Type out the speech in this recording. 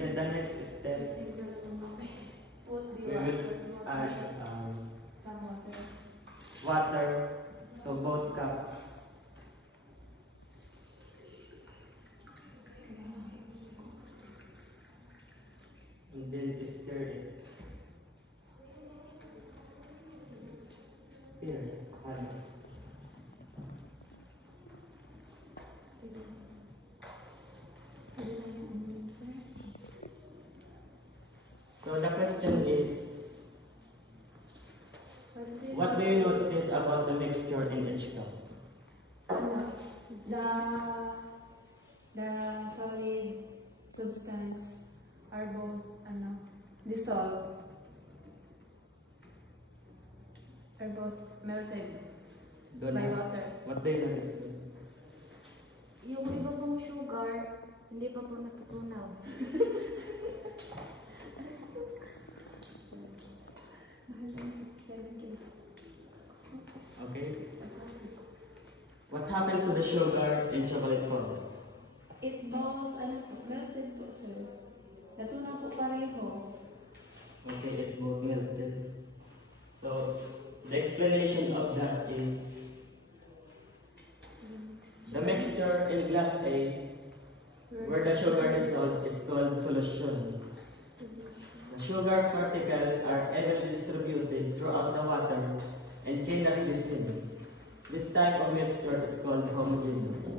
then the next step, Put the we will add some water. water to both cups. And then stir it. Here, honey. So the question is, what do you notice about the mixture in each cup? The solid substance are both dissolved. Are both melted by water. What do you notice? Yung iba pong sugar, hindi pa po natutunaw. Okay. What happens to the sugar in chocolate form? It both melted po, sir. Natunaw po pareho. Okay, it both melted. So the explanation of that is the mixture in glass A, where the sugar dissolved, is called solution. The sugar particles are evenly distributed throughout the water and cannot be seen. This type of mixture is called homogeneous.